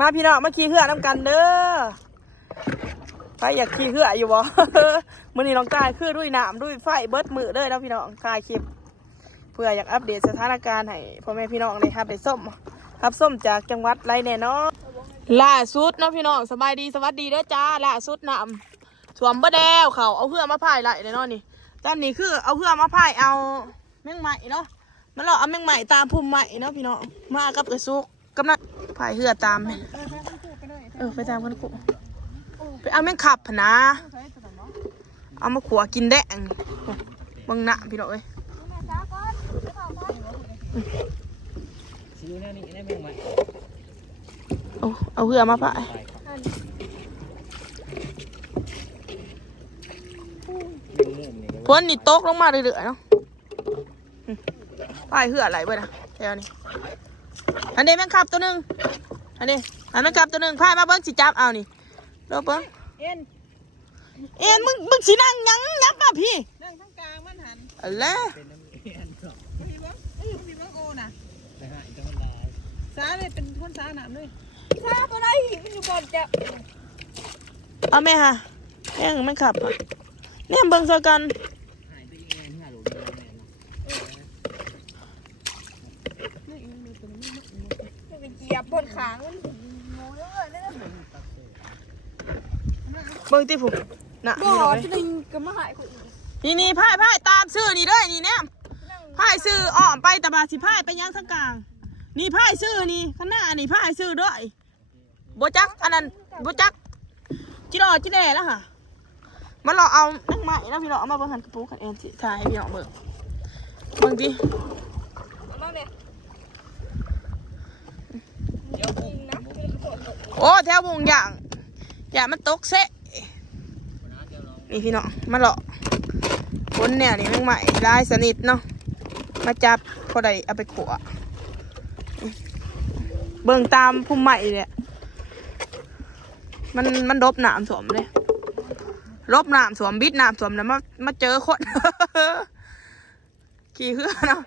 มาพี่น้องมาขี่เหือน้ำกันเด้อไปอยากขี่เหืออยู่บ่ มื้อนี้น้องกายคือด้วยน้ำด้วยไฟเบิดมือเด้อแล้วพี่น้องกายคลิปเพื่ออยากอัปเดตสถานการณ์ให้พ่อแม่พี่น้องเลยครับได้ส้มรับส้มจากจังหวัดไรแน่เนาะล่าสุดเนาะพี่น้องสบายดีสวัสดีเด้อจ้าล่าสุดน้ำสวมบ่แดวเขาเอาเหือมาพายไหลเลยเนาะนี่ตอนนี้คือเอาเหือมาพายเอาแมงไหม้เนาะมันหลอกเอาแมงไหม้ตามพุ่มไหม้เนาะพี่น้องมากับกระซุกกำลังพายเหือตามไปตามกันกูไปเอาแมงขับนะเอามาขัวกินแดงบังหน้าพี่น้องเอ้ยเอาเหือมาพายพ้นนี่ตกลงมาเรื่อยๆเนาะพายเหือไหลไปนะแถวนี้อันนี้แมงขับตัวหนึ่งอันนี้แมงขับตัวหนึ่งพายมาเบิ้งสิจับเอานี่รอบเบิ้งเอ็นมึงสินั่งยังนับมาพี่นั่งทั้งกลางมันหันอะไรพี่เบิ้งโอน่ะสาเลยเป็นคนสาหนามเลยสาตัวไหนมันอยู่ก่อนจะเอาแม่ฮะยังไม่ขับอ่ะเนี่ยเบิ้งซะกันเหยียบบนขางมันงูเยอะเลยเบิ้งที่ผมน่ะบ่จะดึงก็มาหายคนนี่พายตามซื้อนี่ด้วยนี่เนี่ยพายซื้ออ้อมไปแต่บาสิพายไปยังทั้งกลางนี่พายซื้อนี่ข้างหน้านี่พายซื้อด้วยโบจักอันนั้นโบจักจิโร่จิแด่แล้วค่ะมันเราเอาแมงไหม้นะพี่เราเอามาเบิ้งหันกระปุกกันเองสิถ่ายให้พี่น้องเบิ้งดิโอ้แถววงอย่างมันตกเซะนี่พี่น้องมาหล่อคนเนี่ยนี่แมงไหม้ได้สนิทเนาะมาจับพอได้เอาไปขัวเบิ่งตามพุ่มใหม่เลยมันรบหนามสวมเลยรบหนามสวมบิดหนามสวมแล้วมาเจอคนขี่เหือเนาะ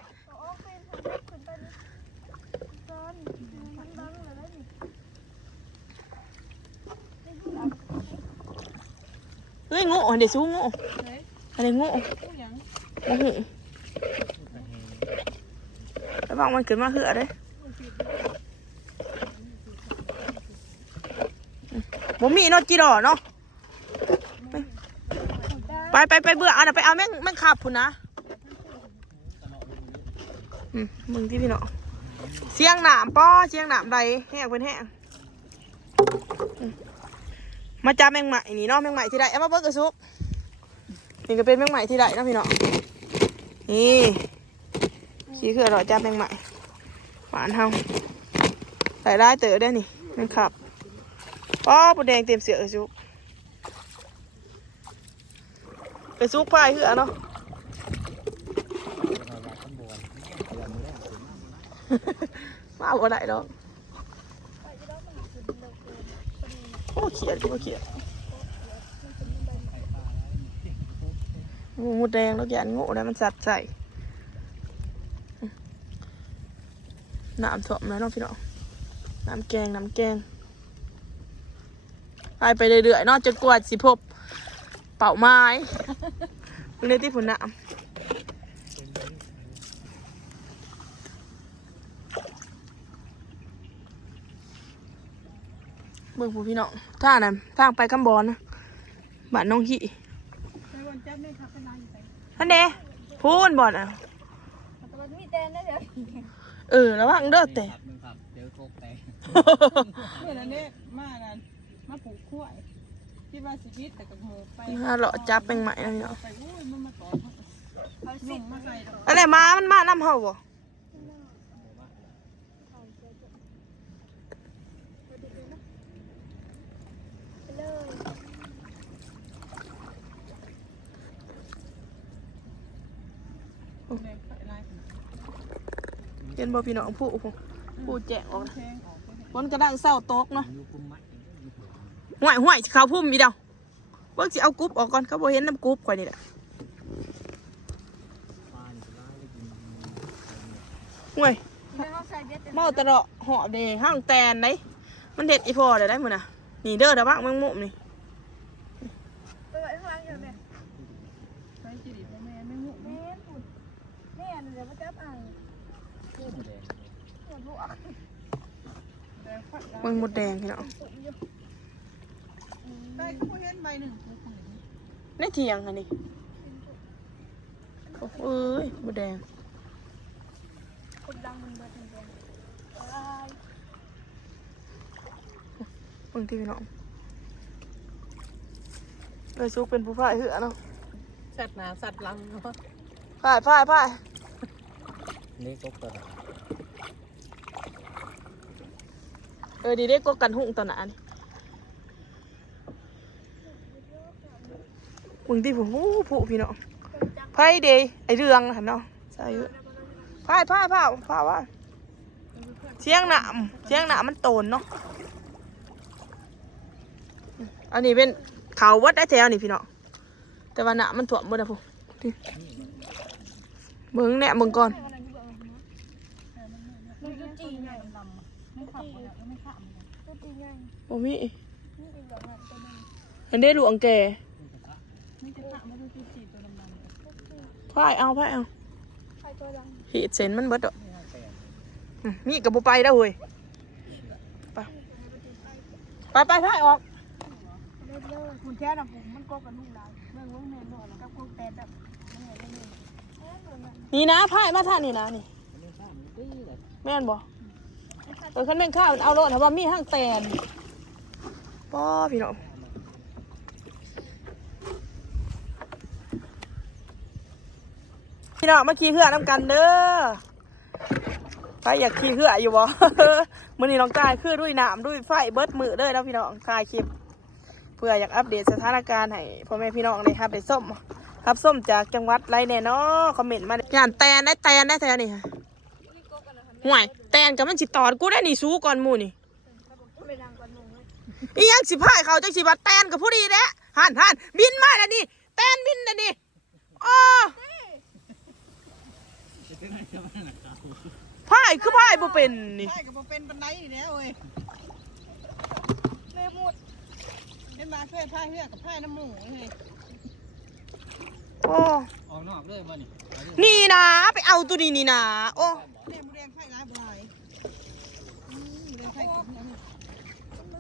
เฮ้ยงูเดี๋ยวสู้งูอะไรงูโอ้โหแล้วบางมันเกิดมาเหือเลยบ่มีเนาะจีดอเนาะไปเบื่อเอาไปเอาแม่งขับพุ่นนะมึงที่พี่เนาะเสียงหนามป้อเสียงหนามใดแห้งเป็นแห้งมาจับแมงไหม้นี่เนาะแมงไหม้ที่ใดเอามาเบิกกระซุกนี่ก็เป็นแมงไหม้ที่ใดนะพี่เนาะนี่ขี้เขื่อนเราจับแมงไหม้หวานเฮาใส่ได้เต๋อได้นี่แมงขับป้อปูแดงเต็มเสือกระซุกกระซุกพายเขื่อนเนาะมาเอาไหนเนาะโอ้เขียดงูแดงแล้วยันงูแล้วมันสัดใส่น้ำท่วมแล้วน้องพี่น้องน้ำแกงไปเรื่อยๆนอกจากกวาดสิพบเป่าไม้เรื่องที่ผุนน้ำเบิ่งผู้พี่น้องทางไปกำบอนนะบ้านน้องหิท่านเด้พูนบ่อนอ่ะระวังเด้อแต่มาปลูกขั้วคิดว่าชีวิตแต่กระโดดไปหล่อจับเป็นไหมนะเนาะอะไรมันมาน้ำเห่าบ่เป็นบ่พี่น้องผู้แจกออกคนกระดังเศร้าตกเนาะห่วยเขาพุ่มอีเดียวเบิ่งสิเอากรุ๊ปออกก่อนเขาบ่เห็นน้ำกรุ๊ปก่อนนี่แหละห่วยเมาตะเลาะหอบเดห้างแตนไหน มันเด็ดอีพอเดี๋ยวได้หมดน่ะนี่เด้อเดี๋ยวบ้างมึงมุมนี่ไปไว้ข้างล่างอยู่แม่ไปจีบแม่ไม่งุแม่ปุ่นแม่เดี๋ยวมาจับอ่างมึงหมดแดงพี่น้องได้เขาเห็นใบหนึ่งในเถียงอันนี้เอ้ยหมดแดงคนดังมันเบิดแดงมึงที่พี่น้องเลยซุกเป็นผู้พ่ายเหือเนาะสัตว์หนาสัตว์ลังเนาะพ่ายนี่ก็กระดีเด็กก็กันหุ่งตอนนั้นมึงที่ผมผู้พี่น้องไพ่เดย์ไอเรืองหันเนาะใช่เยอะพ่ายว่าเชียงหนามมันโตนเนาะอันนี้เป็นเขาวัดได้แถวนี่พี่น้องแต่ว่าหนามันถ่วมหมดแล้วพวกมึงเนี่ยมึงก่อนโอ้มีเห็นได้หลวงแกพ่ายเอาหีดเซนมันเบิดอ่ะมีกับบุไปได้เว้ยไปพ่ายออกคุณแค่น่ะผมมันก็กระนุ่งลายเรื่องแม่นอนแล้วก็พวกแต่แบบนี่นะพ่ายมาท่านี่นะนี่แม่นบ่ขันแม่งข้าวเอาโลดแต่ว่ามีห้างแตนป้อพี่น้องพี่น้องมาขี่เหือน้ำกันเด้อไปอยากขี่เหืออยู่บ่ มื้อนี้น้องกายคือด้วยน้ำด้วยไฟเบิดมือเด้อแล้วพี่น้องถ่ายคลิปเพื่ออยากอัปเดตสถานการณ์ให้พ่อแม่พี่น้องเลยครับได้ส้มครับส้มจากจังหวัดไรแน่เนาะคอมเมนต์มาอย่างแตนได้แถวนี่ค่ะห่วยแตนกับมันสิตอดกูได้นี่สู้ก่อนหมู่นี่อียังสิพายเขาจังสิบัดแตนกับผู้ดีแหละหันบินมาแล้วนี่แตนบินแล้วนี่อ๋อพายคือพายบ่เป็นนี่พายกับบ่เป็นปันไดอยู่แล้วเว้ยแม่หมดเห็นมาช่วยพายเหือกับพายน้ำหมูเฮ้ยโอ้ออกนอกเลยบ่นี่นะไปเอาตัวนี้นี่นะโอ้เนี่ยมูแดงไผ่ร้ายบ่ลายแดงไผ่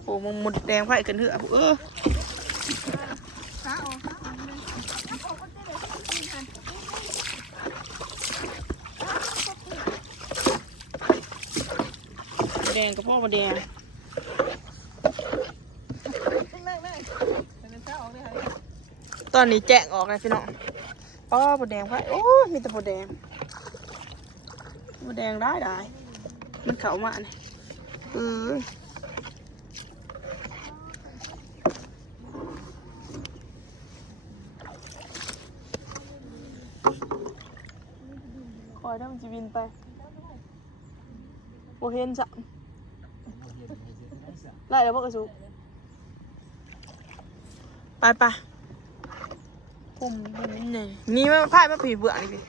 โอ้มึงแดงไผ่กันเถอะขาออกแดงกับพ่อมาแดงตอนนี้แจกออกเลยพี่น้องป้อบดแดงไผ่โอ้มีแต่บดแดงได้มันเข่ามาเนี่ยคอยถ้ามันจะบินไปโบเห็นจังไล่แล้วพวกกระสุไปผมนี่มาพายมาผีเบื่อนี่พี่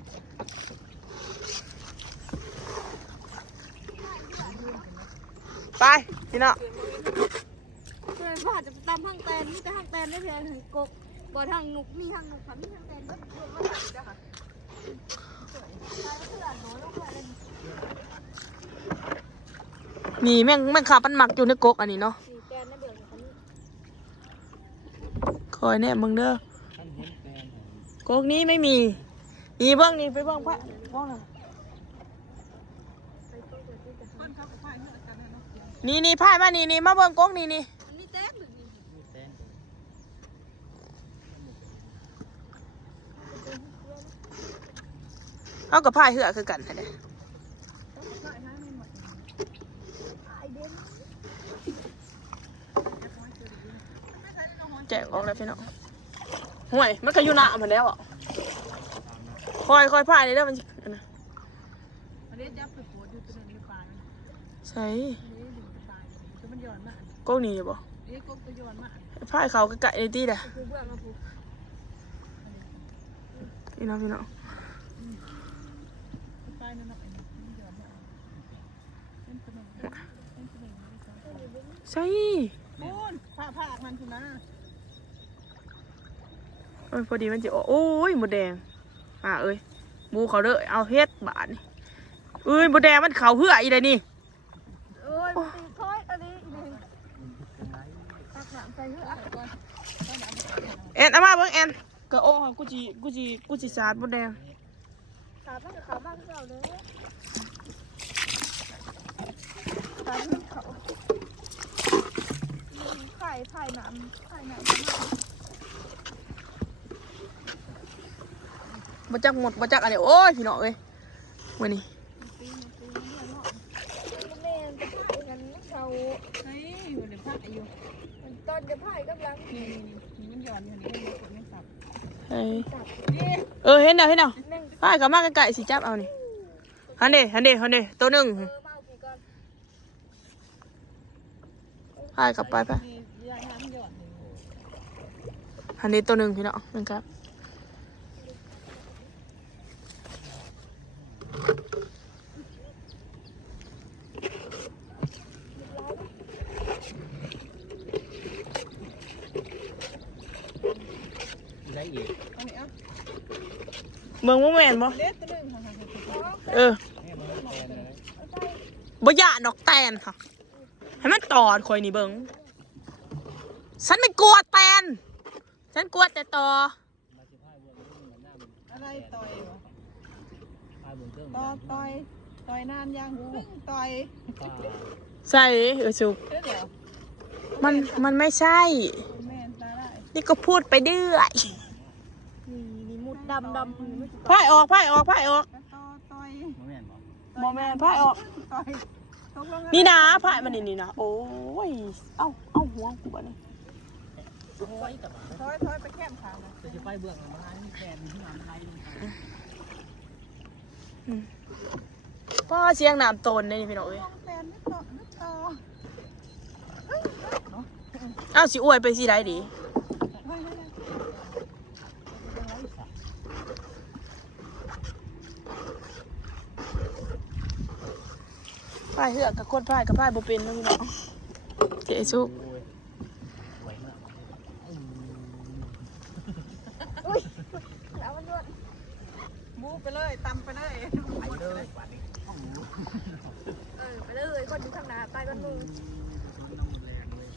ไปพี่น้องเพื่อนว่าจะตามห้างแตนนี่แต่ห้างแตนได้เพียงหางกกบ่ทางนุกมีทางนุกค่ะมีทางแตนก็เพิ่มมาหลังจ้ะค่ะนี่แม่งขาปันหมักอยู่ในกกอันนี้เนาะคอยเนี่ยมึงเด้อกกนี้ไม่มีนี่เบิ้งนี่ไปเบิ้งพระบ้องนี่พายมานี่มาเบิ้งกกนี่เอากับพายเหือคือกันนะเด้แจกออกแล้วพี่น้องห่วยมันก็อยู่หน้ามันแล้วอ่ะคอยพายเลยเด้อมันนะใช่ก๊กนี่อยู่บ่พายเขาก็ไก่ในตีแหละพี่น้อง ใช่ พูนผ้ามันคุณนะ โอ้ยพอดีมันจะออกโอ้ยหมดแดงเอ้ยบูเขาเด้อเอาเฮ็ดบาดนี่เอ้ยหมดแดงมันเขาเหืออีเลยนี่ โอ้ยมันตีค่อยอันนี้อีกหนึ่งตักน้ำใส่เหือก่อน แอนเอามาเบิ่งแอนก็โอ้กูจีสาดหมดแดง สามมันกับเขามากที่เราเลยสามมันเขาไข่น้ำ บ่จักหมดบ่จักอะไรโอ้ยพี่น้องเอ้ยมื้อนี้ แม่จะพายกันเขา เฮ้ยอยู่ในผ้าอยู่ ตอนจะพายกำลัง นี่มันหย่อนอยู่นี่มันกดไม่สับ เฮ้ย นี่ เห็นแล้ว หนึ่ง พายกลับมาใกล้ๆสิจับเอานี่หันเด้ตัวหนึง เมากี่ก่อน พายกลับไป นี่ยายน้ำหย่อน หันเด้ตัวหนึงพี่น้องนั่นครับ ได้อีก อันนี้อ่ะ เบิ่งบ่แม่นบ่ เล็ดตัวนึงค่ะ เออ แม่มันแทนเลย บ่ยะดอกแตนค่ะให้มันตอดข่อยนี่เบิ่งฉันไม่กลัวแตนฉันกลัวแต่ตอ มาสิพายบนเหมือนหน้ามัน อะไรต่อยวะ พายบนเครื่อง ต่อยนานยังต่อย ป้า ใส่สุก เด้อเหรอ มันไม่ใช่ แม่ตาได้ นี่ก็พูดไปเรื่อย นี่มุดดำไม่ถูก พายออก ต่อย โมแม่นบอก บ่แม่นพายออก ต่อยตกลง นี่นะพายมันนี่นะโอ้ยเอาหัวกูบ่นี่ ถอยไปแคมขานะ จะไปเบื้องมันร้านนี่แทนที่งานไทย พ่อเสียงน้ำโตนเลยนี่พี่น้องเอ้ย แฟนไม่ต่อ เอ้าสิอวยไปสิได้ดิพายเหือกกับคนพายกับพายบ่เป็นนะพี่น้องเจ๊สุก ไหวมาก แล้วมันด้วย มูไปเลยตำไปเลย ไปเลยกว่านี้ห้องนู้น ไปเลยคนอยู่ข้างหน้าไปกันมือ น้ำมันแรงเลย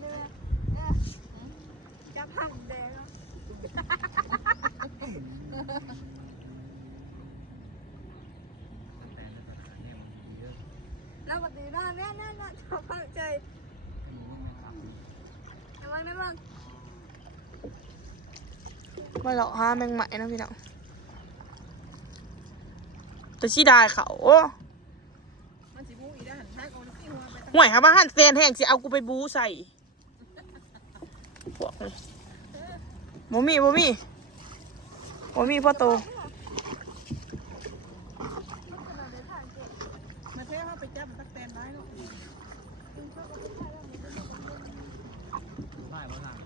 เนี่ยจะพังแดงแล้วแล้วปกติน่าชอบพังใจระวังได้บ้าง มาหลอกหาแมงไหมนะพี่น้องแต่ชีดายเขา มันสิมูอีด้านแท็กเอาที่หัวไป ห่วยหามาหันเซนแห้งสิเอากูไปบูใส่พวกนี้บ่มีพ่อโต มาเท่เขาไปจับตักแตนได้เนาะ ป้ายว่าหลัง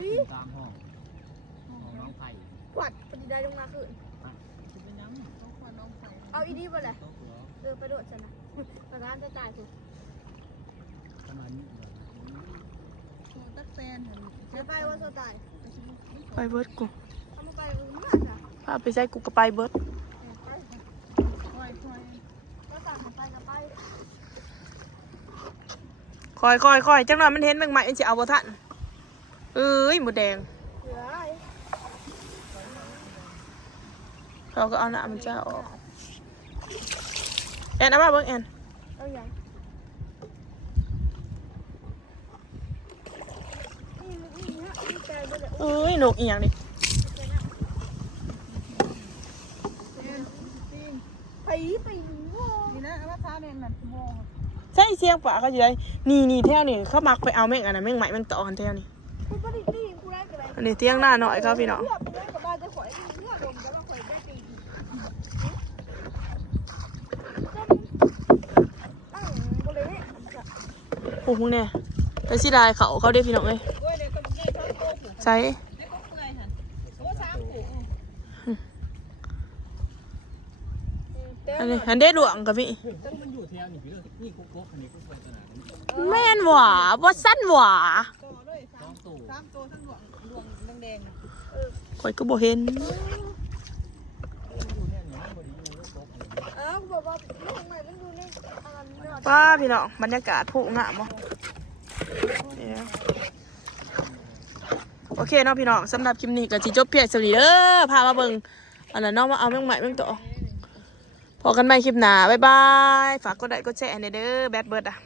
นี่ตามห้องน้องไผ่ กวัดปฏิได้ลงมาคืน จะเป็นยัง ต้องควรน้องใส่ เอาอีดีไปเลย โต๊ะเหรอ ไปโดดฉันนะประธานจะจ่ายคุณ ขนาดนี้ ตักแตนเห็น จะไปว่าจะจ่าย ไปเบิดกู เอามาไปเมื่อจ้ะ พาไปใส่กูก็ไปเบิด ไป ค่อย ก็สั่งไปกับไป คอยจังหน่อยมันเห็นแมงไหมมันสิเอาบ่ทันเอ้ยหมดแดง เหลือ เราก็เอาหน้ามันจะออกแอนเอามาเบิ่งแอน เอาอย่างนี่แกไปเลย เอ้ยนกอีหยังนี่ ไปโง่ นี่นะราคาเนี่ยนั่นโมง ใช่เสียงป่าเขาอยู่ได้นี่แถวนี่เขามักไปเอาแมงอันนั้นแมงไหมแมงต่อกันแถวนี่ คุณประดิษฐ์นี่กูได้กันเลย อันนี้เตียงหน้าหน่อยครับพี่น้อง เลือกไปเลยกับบ้านจะข่อยเลือกลงแล้วมาข่อยได้ดีก็เลยเนี่ย โอ้โหเนี่ยไปสิได้เขาได้พี่น้องเอ้ย เว้ยเนี่ยก็ยี่ทั้งโต๊ะผูก ใส่ เนี่ยก็เปื่อยหันโต๊ะสามผูก อันนี้หลวงกับพี่ มันอยู่แถวนี่พี่เลยนี่กุ๊กอันนี้กุ๊กไปขนาด หวาบ่สั้นหวา ต่อเลยสามตัวทั้งดวงแดงๆนะ ข่อยก็บ่เห็น เอ้าบอกว่าลูกใหม่มันดูในอันนี้ ป้าพี่น้องบรรยากาศผู้งามบ่เนี่ยโอเคเนาะพี่น้องสำหรับคลิปนี้ก็สิจบเพียงเท่านี้เด้อพามาเบิ่งอันนั้นเนาะมาเอาแมงใหม่แมงต่อพอกันใหม่คลิปหน้าบ๊ายบายฝากกดไลค์กดแชร์ให้เด้อแบดเบิร์ดอ่ะ